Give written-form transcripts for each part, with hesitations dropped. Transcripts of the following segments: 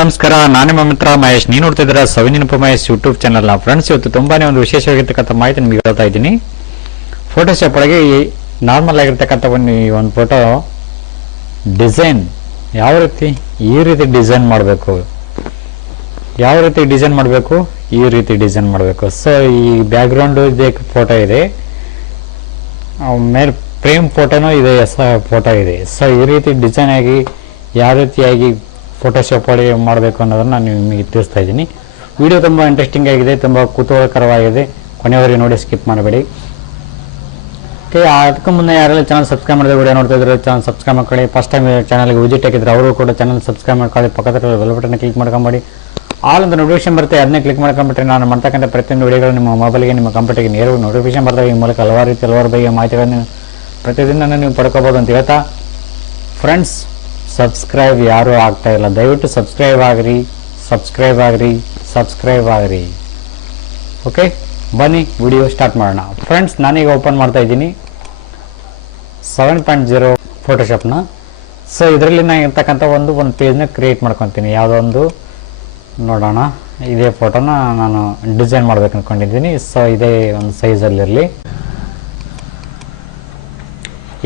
ನಮಸ್ಕಾರ, ನಾನು ನಿಮ್ಮ ಮಿತ್ರ ಮಹೇಶ್. ನೀವು ನೋಡ್ತಾ ಇದ್ದೀರಾ ಸವಿನೆನಪು ಮಹೇಶ್ ಯೂಟ್ಯೂಬ್ ಚಾನಲ್ನ. ಫ್ರೆಂಡ್ಸ್, ಇವತ್ತು ತುಂಬಾನೇ ಒಂದು ವಿಶೇಷವಾಗಿರ್ತಕ್ಕಂಥ ಮಾಹಿತಿ ನಿಮಗೆ ಹೇಳ್ತಾ ಇದ್ದೀನಿ. ಫೋಟೋಶಾಪ್ ಒಳಗೆ ನಾರ್ಮಲ್ ಆಗಿರ್ತಕ್ಕಂಥ ಒಂದು ಫೋಟೋ ಡಿಸೈನ್ ಈ ರೀತಿ ಡಿಸೈನ್ ಮಾಡಬೇಕು. ಯಾವ ರೀತಿ ಡಿಸೈನ್ ಮಾಡಬೇಕು? ಈ ರೀತಿ ಡಿಸೈನ್ ಮಾಡಬೇಕು. ಸೊ ಈ ಬ್ಯಾಕ್ಗ್ರೌಂಡ್ ಫೋಟೋ ಇದೆ, ಮೇಲೆ ಫ್ರೇಮ್ ಫೋಟೋನೂ ಇದೆ, ಫೋಟೋ ಇದೆ. ಸೊ ಈ ರೀತಿ ಡಿಸೈನ್ ಆಗಿ ಯಾವ ರೀತಿಯಾಗಿ ಫೋಟೋಶಾಪ್ ಒಳಗೆ ಮಾಡಬೇಕು ಅನ್ನೋದನ್ನು ನಾನು ನಿಮಗೆ ತಿಳಿಸ್ತಾ ಇದ್ದೀನಿ. ವಿಡಿಯೋ ತುಂಬ ಇಂಟ್ರೆಸ್ಟಿಂಗ್ ಆಗಿದೆ, ತುಂಬ ಕುತೂಹಲಕರವಾಗಿದೆ. ಕೊನೆಯವರೆಗೆ ನೋಡಿ, ಸ್ಕಿಪ್ ಮಾಡಬೇಡಿ. ಓಕೆ, ಅದಕ್ಕೂ ಮುನ್ನ ಯಾರೆಲ್ಲ ಚಾನಲ್ ಸಬ್ಸ್ಕ್ರೈಬ್ ಮಾಡಿದ್ರೆ ವಿಡಿಯೋ ನೋಡ್ತಾ ಇದ್ರೆ ಚಾನಲ್ ಸಬ್ಸ್ಕ್ರೈಬ್ ಮಾಡ್ಕೊಳ್ಳಿ. ಫಸ್ಟ್ ಟೈಮ್ ಚಾನಲ್ಗೆ ವಿಸಿಟ್ ಆಗಿದ್ರೆ ಅವರು ಕೂಡ ಚಾನಲ್ ಸಬ್ಸ್ಕ್ರೈಬ್ ಮಾಡ್ಕೊಳ್ಳಿ. ಪಕ್ಕದ ಬೆಲ್ ಬಟನ್ ಕ್ಲಿಕ್ ಮಾಡ್ಕೊಂಬೇಡಿ. ಆಲ್ ಅಂತ ನೋಟಿಫಿಕೇಶನ್ ಬರುತ್ತೆ, ಅದನ್ನೇ ಕ್ಲಿಕ್ ಮಾಡ್ಕೊಂಡ್ಬಿಟ್ರೆ ನಾನು ಮಾಡ್ತಕ್ಕಂಥ ಪ್ರತಿಯೊಂದು ವಿಡಿಯೋಗಳು ನಿಮ್ಮ ಮೊಬೈಲ್ಗೆ, ನಿಮ್ಮ ಕಂಪ್ಯೂಟರ್ಗೆ ನೇರವಾಗಿ ನೋಟಿಫಿಕೇಶನ್ ಬರ್ತವೆ. ಈ ಮೂಲಕ ಹಲವಾರು ಬಗ್ಗೆ ಮಾಹಿತಿಗಳನ್ನು ಪ್ರತಿದಿನ ನೀವು ಪಡ್ಕೋಬೋದು ಅಂತ ಹೇಳ್ತಾ, ಫ್ರೆಂಡ್ಸ್, ಸಬ್ಸ್ಕ್ರೈಬ್ ಯಾರೂ ಆಗ್ತಾ ಇಲ್ಲ, ದಯವಿಟ್ಟು ಸಬ್ಸ್ಕ್ರೈಬ್ ಆಗ್ರಿ. ಓಕೆ, ಬನ್ನಿ ವಿಡಿಯೋ ಸ್ಟಾರ್ಟ್ ಮಾಡೋಣ. ಫ್ರೆಂಡ್ಸ್, ನಾನೀಗ ಓಪನ್ ಮಾಡ್ತಾ ಇದ್ದೀನಿ 7.0 ಫೋಟೋಶಾಪ್ನ. ಸೊ ಇದರಲ್ಲಿ ನಾನು ಇರ್ತಕ್ಕಂಥ ಒಂದು ಪೇಜ್ನ ಕ್ರಿಯೇಟ್ ಮಾಡ್ಕೊತೀನಿ. ಯಾವುದೋ ಒಂದು ನೋಡೋಣ. ಇದೇ ಫೋಟೋನ ನಾನು ಡಿಸೈನ್ ಮಾಡ್ಬೇಕು ಅಂದ್ಕೊಂಡಿದ್ದೀನಿ. ಸೊ ಇದೇ ಒಂದು ಸೈಜಲ್ಲಿರಲಿ.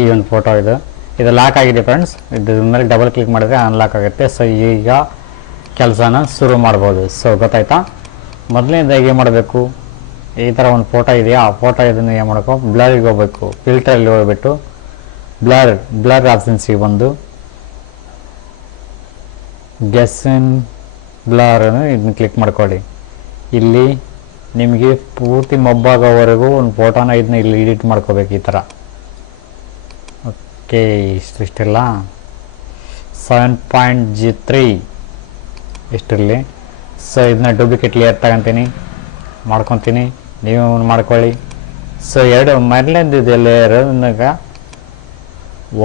ಈ ಒಂದು ಫೋಟೋ ಇದು ಲಾಕ್ ಆಗಿದೆ ಫ್ರೆಂಡ್ಸ್. ಇದ್ರ ಮೇಲೆ ಡಬಲ್ ಕ್ಲಿಕ್ ಮಾಡಿದ್ರೆ ಅನ್ಲಾಕ್ ಆಗುತ್ತೆ. ಸೊ ಈಗ ಕೆಲಸನ ಶುರು ಮಾಡ್ಬೋದು. ಸೊ ಗೊತ್ತಾಯ್ತಾ? ಮೊದಲನೇದಾಗಿ ಏನು ಮಾಡಬೇಕು, ಈ ಥರ ಒಂದು ಫೋಟೋ ಇದೆಯಾ, ಆ ಫೋಟೋ ಇದನ್ನು ಏನು ಮಾಡಬೇಕು, ಬ್ಲರ್ಗೆ ಹೋಗ್ಬೇಕು. ಫಿಲ್ಟರಲ್ಲಿ ಹೋಗ್ಬಿಟ್ಟು ಬ್ಲರ್ ಆಪ್ಷನ್ಸಿಗೆ ಬಂದು ಗೆಸ್ಸಿನ್ ಬ್ಲರ್ ಇದನ್ನ ಕ್ಲಿಕ್ ಮಾಡ್ಕೊಳ್ಳಿ. ಇಲ್ಲಿ ನಿಮಗೆ ಪೂರ್ತಿ ಮೊಬ್ಬಾಗೋವರೆಗೂ ಒಂದು ಫೋಟೋನ ಇದನ್ನ ಇಲ್ಲಿ ಎಡಿಟ್ ಮಾಡ್ಕೋಬೇಕು ಈ ಥರ. ಓಕೆ, ಇಷ್ಟಿಲ್ಲ. 7.3 ಇಷ್ಟಿರಲಿ. ಸೊ ಇದನ್ನ ಡೂಪ್ಲಿಕೇಟ್ ಲೇಯರ್ ತಗೊಂತೀನಿ, ಮಾಡ್ಕೊತೀನಿ, ನೀವು ಮಾಡ್ಕೊಳ್ಳಿ. ಸೊ ಮೊದಲನೇದು ಇದೆ ಲೇಯರ್,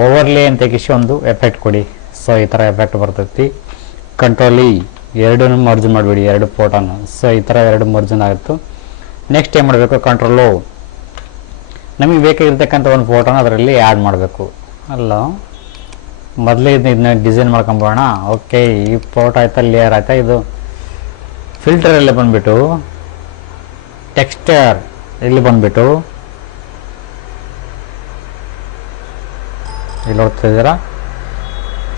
ಓವರ್ಲೇ ಅಂತ ಒಂದು ಎಫೆಕ್ಟ್ ಕೊಡಿ. ಸೊ ಈ ಥರ ಎಫೆಕ್ಟ್ ಬರ್ತೈತಿ. ಕಂಟ್ರೋಲ್ ಎರಡೂ ಮರ್ಜ್ ಮಾಡಿಬಿಡಿ, ಎರಡು ಫೋಟೋನ. ಸೊ ಈ ಥರ ಎರಡು ಮರ್ಜನ್ ಆಯಿತು. ನೆಕ್ಸ್ಟ್ ಏನು ಮಾಡಬೇಕು, ಕಂಟ್ರೋಲು ನಮಗೆ ಬೇಕಾಗಿರ್ತಕ್ಕಂಥ ಒಂದು ಫೋಟೋನ ಅದರಲ್ಲಿ ಆ್ಯಡ್ ಮಾಡಬೇಕು. ಅಲ್ಲ, ಮೊದಲೇ ಇದನ್ನ ಡಿಸೈನ್ ಮಾಡ್ಕೊಂಬೋಣ. ಓಕೆ, ಈ ಫೋಟೋ ಆಯ್ತಾ, ಲೇಯರ್ ಆಯ್ತಾ. ಇದು ಫಿಲ್ಟರಲ್ಲಿ ಬಂದುಬಿಟ್ಟು ಟೆಕ್ಸ್ಚರ್ ಇಲ್ಲಿ ಬಂದುಬಿಟ್ಟು ಇಲ್ಲಿ ಹೋಗ್ತಿದ್ದೀರಾ,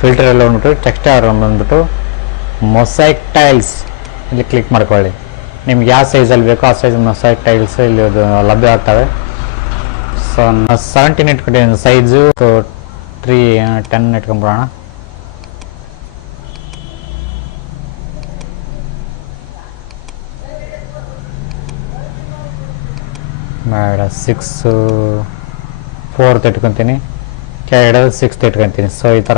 ಫಿಲ್ಟರಲ್ಲಿ ಬಂದ್ಬಿಟ್ಟು ಟೆಕ್ಸ್ಚರ್ ಬಂದುಬಿಟ್ಟು ಮೊಸೈಕ್ ಟೈಲ್ಸ್ ಇಲ್ಲಿ ಕ್ಲಿಕ್ ಮಾಡ್ಕೊಳ್ಳಿ. ನಿಮ್ಗೆ ಯಾವ ಸೈಜಲ್ಲಿ ಬೇಕೋ ಆ ಸೈಜ್ ಮೊಸೈಕ್ ಟೈಲ್ಸ್ ಇಲ್ಲಿ ಲಭ್ಯ ಆಗ್ತವೆ. ಸೊ 17 ಇಟ್ಕೊಂಡಿದ್ದೀನಿ ಸೈಜು. 10 ಇಟ್ಕೊಂಡ್ಬಿಡೋಣ. ಬೇಡ, 6/4 ಇಟ್ಕೊತೀನಿ. ಕೆಳಗಡೆ 6 ಇಟ್ಕೊತೀನಿ. ಸೊ ಈ ಥರ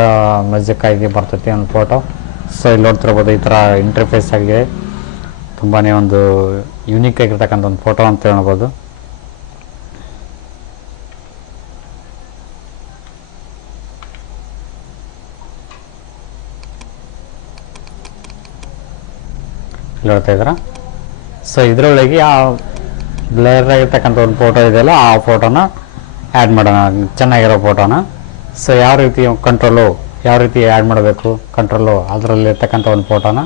ಮ್ಯೂಸಿಕ್ ಆಗಿ ಬರ್ತೈತಿ ಒಂದು ಫೋಟೋ. ಸೊ ಇಲ್ಲಿ ನೋಡ್ತಿರ್ಬೋದು, ಈ ಥರ ಇಂಟರ್ಫೇಸ್ ಆಗಿದೆ. ತುಂಬಾ ಒಂದು ಯುನೀಕ್ ಆಗಿರ್ತಕ್ಕಂಥ ಒಂದು ಫೋಟೋ ಅಂತ ಹೇಳ್ಬೋದು. ನೋಡ್ತಾ ಇದ್ದೀರಾ? ಸೊ ಇದರೊಳಗೆ ಆ ಬ್ಲರ್ ಆಗಿರ್ತಕ್ಕಂಥ ಒಂದು ಫೋಟೋ ಇದೆಯಲ್ಲ, ಆ ಫೋಟೋನ ಆ್ಯಡ್ ಮಾಡೋಣ, ಚೆನ್ನಾಗಿರೋ ಫೋಟೋನ. ಸೊ ಯಾವ ರೀತಿ ಕಂಟ್ರೋಲು ಯಾವ ರೀತಿ ಆ್ಯಡ್ ಮಾಡಬೇಕು, ಕಂಟ್ರೋಲು ಅದರಲ್ಲಿರ್ತಕ್ಕಂಥ ಒಂದು ಫೋಟೋನ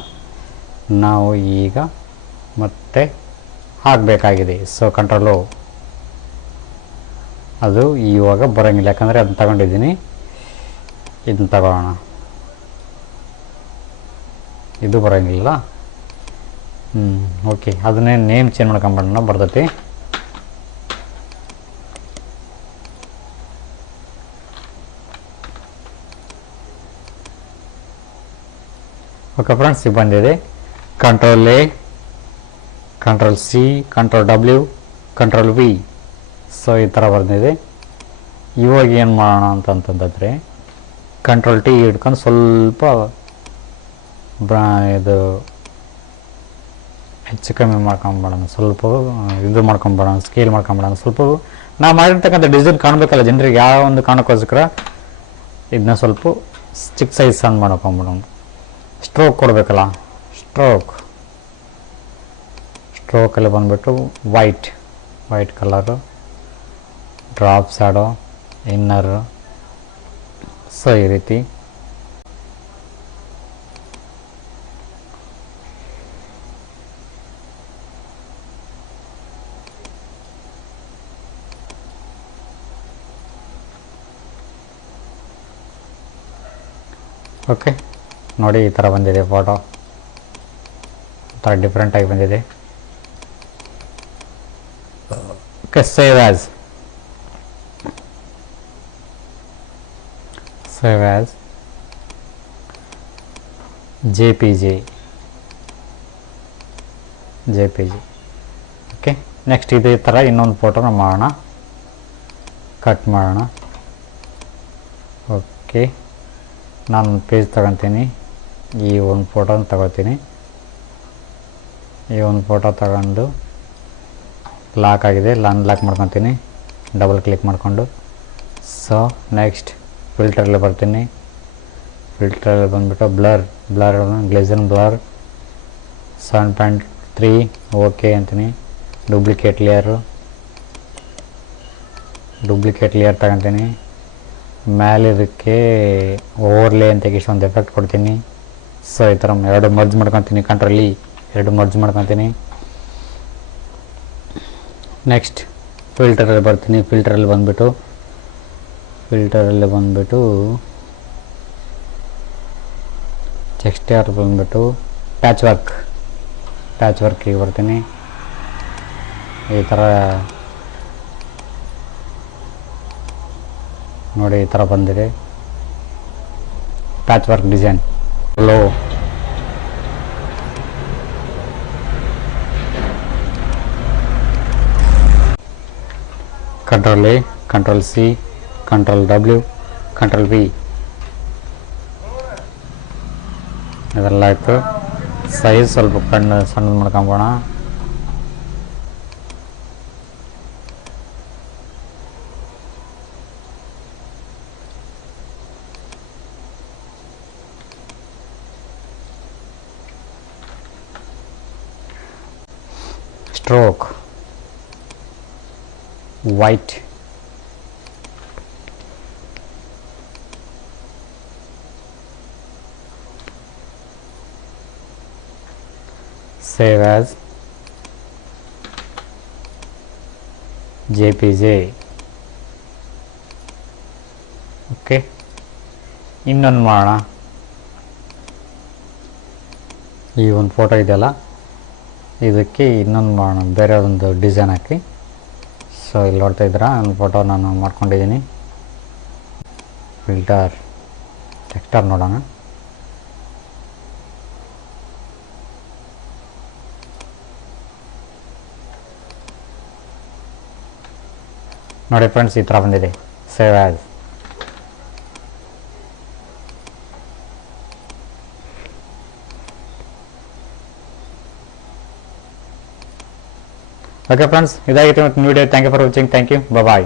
ನಾವು ಈಗ ಮತ್ತೆ ಹಾಕಬೇಕಾಗಿದೆ. ಸೊ ಕಂಟ್ರೋಲು ಅದು ಇವಾಗ ಬರೋಂಗಿಲ್ಲ, ಯಾಕಂದರೆ ಅದನ್ನ ತಗೊಂಡಿದ್ದೀನಿ. ಇದನ್ನ ತಗೊಳ್ಳೋಣ, ಇದು ಬರೋಂಗಿಲ್ಲ. ಓಕೆ, ಅದನ್ನೇ ನೇಮ್ ಚೇಂಜ್ ಮಾಡ್ಕೊಂಬಿಡೋಣ, ಬರ್ತೈತಿ. ಓಕೆ ಫ್ರೆಂಡ್ಸ್, ಈಗ ಬಂದಿದೆ. Control A, control C, control W, control V. So ಈ ಥರ ಬಂದಿದೆ. ಇವಾಗ ಏನು ಮಾಡೋಣ ಅಂತಂತಂದರೆ, ಕಂಟ್ರೋಲ್ ಟಿ ಹಿಡ್ಕೊಂಡು ಸ್ವಲ್ಪ ಇದು ಹೆಚ್ಚು ಕಮ್ಮಿ ಮಾಡ್ಕೊಂಬಿಡೋಣ, ಸ್ವಲ್ಪ ಇದು ಮಾಡ್ಕೊಂಬಿಡೋಣ, ಸ್ಕೇಲ್ ಮಾಡ್ಕೊಂಬಿಡೋಣ. ಸ್ವಲ್ಪ ನಾವು ಮಾಡಿರ್ತಕ್ಕಂಥ ಡಿಸೈನ್ ಕಾಣಬೇಕಲ್ಲ ಜನರಿಗೆ, ಯಾವ ಒಂದು ಕಾರಣಕ್ಕೋಸ್ಕರ ಇದನ್ನ ಸ್ವಲ್ಪ ಚಿಕ್ಕ ಸೈಜ್ ಸಣ್ಣ ಮಾಡ್ಕೊಂಬಿಡೋಣ. ಸ್ಟ್ರೋಕ್ ಕೊಡಬೇಕಲ್ಲ, ಸ್ಟ್ರೋಕಲ್ಲಿ ಬಂದುಬಿಟ್ಟು white colour, drop shadow, inner. So ಈ ರೀತಿ ಓಕೆ, ನೋಡಿ ಈ ಥರ ಬಂದಿದೆ ಫೋಟೋ, ಈ ಥರ ಡಿಫ್ರೆಂಟಾಗಿ ಬಂದಿದೆ. Okay, save as JPG. Okay, next ಇದೇ ಥರ ಇನ್ನೊಂದು ಫೋಟೋನ ಮಾಡೋಣ, ಕಟ್ ಮಾಡೋಣ. ಓಕೆ, ನಾನು ಪೇಜ್ ತಗೊತೀನಿ, ಈ ಒಂದು ಫೋಟೋನ ತಗೋತೀನಿ. ಈ ಒಂದು ಫೋಟೋ ತಗೊಂಡು ಲಾಕ್ ಆಗಿದೆ, ಅನ್ಲಾಕ್ ಮಾಡ್ಕೊತೀನಿ ಡಬಲ್ ಕ್ಲಿಕ್ ಮಾಡಿಕೊಂಡು. ಸೊ ನೆಕ್ಸ್ಟ್ ಫಿಲ್ಟರಲ್ಲಿ ಬರ್ತೀನಿ. ಫಿಲ್ಟ್ರಲ್ಲಿ ಬಂದುಬಿಟ್ಟು ಬ್ಲರ್ ಗ್ಲೇಸನ್ ಬ್ಲರ್ 7.3 ಓಕೆ ಅಂತೀನಿ. ಡೂಪ್ಲಿಕೇಟ್ ಲೇಯರ್ ತಗೊತೀನಿ. ಮೇಲೆ ಇದಕ್ಕೆ ಓವರ್ಲೇ ಅಂತ ಇಷ್ಟೊಂದು ಎಫೆಕ್ಟ್ ಕೊಡ್ತೀನಿ. ಸೊ ಈ ಥರ ಎರಡು ಮರ್ಜ್ ಮಾಡ್ಕೊತೀನಿ, ಕಂಟ್ರೋಲಿ ಎರಡು ಮರ್ಜ್ ಮಾಡ್ಕೊತೀನಿ. ನೆಕ್ಸ್ಟ್ ಫಿಲ್ಟರಲ್ಲಿ ಬರ್ತೀನಿ. ಫಿಲ್ಟರಲ್ಲಿ ಬಂದುಬಿಟ್ಟು ಟೆಕ್ಸ್ಚರ್ ಬಂದುಬಿಟ್ಟು ಪ್ಯಾಚ್ ವರ್ಕಿಗೆ ಬರ್ತೀನಿ. ಈ ಥರ ನೋಡಿ, ಈ ಥರ ಬಂದಿದೆ ಪ್ಯಾಚ್ ವರ್ಕ್ ಡಿಸೈನ್. ಲೋ control A, control C, control W, control V ಇದೆಲ್ಲ ಆಯಿತು. ಸೈಜ್ ಸ್ವಲ್ಪ ಸಣ್ಣದು ಮಾಡ್ಕೊಂಬೋಣ. Stroke white, save as JPG. Okay, ಇನ್ನೊಂದು ಮಾಡೋಣ. ಈ ಒಂದು ಫೋಟೋ ಇದೆಯಲ್ಲ, ಇದಕ್ಕೆ ಇನ್ನೊಂದು ಮಾಡೋಣ, ಬೇರೆ ಒಂದು ಡಿಸೈನ್ ಹಾಕಿ. ಸೊ ಇಲ್ಲಿ ನೋಡ್ತಾ ಇದ್ದೀರಾ, ಒಂದು ಫೋಟೋ ನಾನು ಮಾಡ್ಕೊಂಡಿದ್ದೀನಿ. ಟೆಕ್ಸ್ಚರ್ ನೋಡೋಣ. ನೋಡಿ ಫ್ರೆಂಡ್ಸ್, ಈ ಥರ ಬಂದಿದೆ. Save as. ಓಕೆ ಫ್ರೆಂಡ್ಸ್, ಇದಾಗಿತ್ತು ಇವತ್ತಿನ video. Thank you for watching. Thank you. Bye.